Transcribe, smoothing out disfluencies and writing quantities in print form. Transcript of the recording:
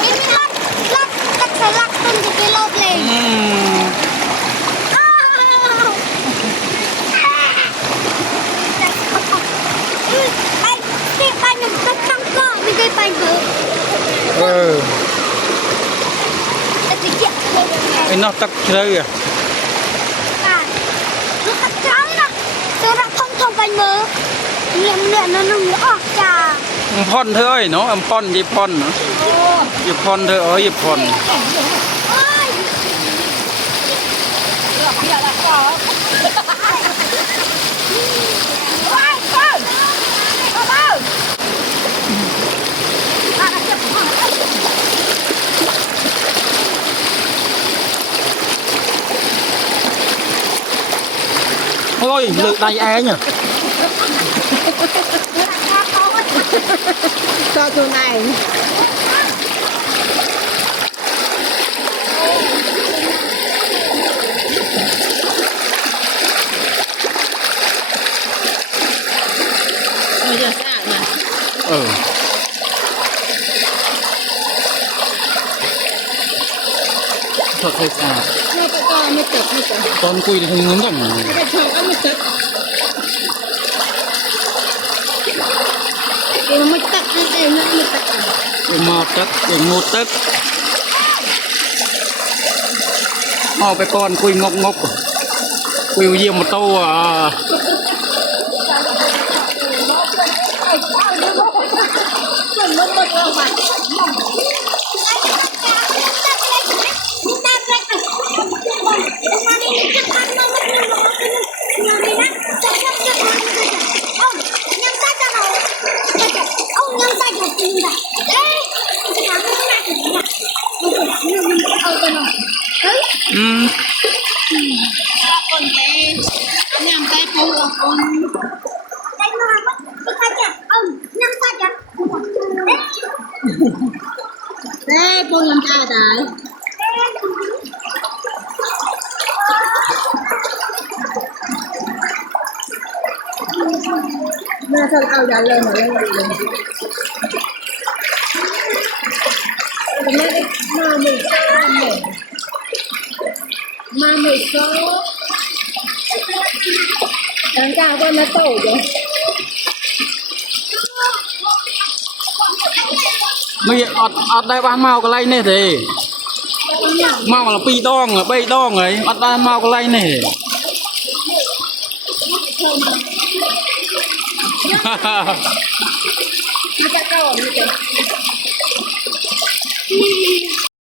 ini lak tak selak pun di pilot lagi. Anh tiếp anh rất căng cọ với cái bài vở. Nó tắt chơi à? Nó tắt chơi đó. Tôi đã không thông bài vở. Nghiệm luyện nó nung nữa chà. Phon thôi ơi, nó phon gì phon nữa. Gì phon thôi ơi, gì phon. Ôi, lự tay ai nhỉ? Cho chỗ này. Bây giờ sạc mà. Thật hay sao? Hai cái con mới chụp mới chụp. Con quy thì không ngấm rằng. Cái chồng có mới chụp. Cái mới tắt đây nó mới tắt. Cái một tấc. Cái con quy ngốc ngốc. Quy riêng một tô à. Con bé anh làm tay phụ con Đây mà cái khai chặt ông nhắm tay chặt. thế con làm sao đấy nó thật ao dàn lên mà lên lên mà mình số đáng cao con nó tổ rồi Bây ọt đây ba mau cái lay này thì mau là pi đong rồi bay đong rồi ọt ba mau cái lay này nó chắc cao rồi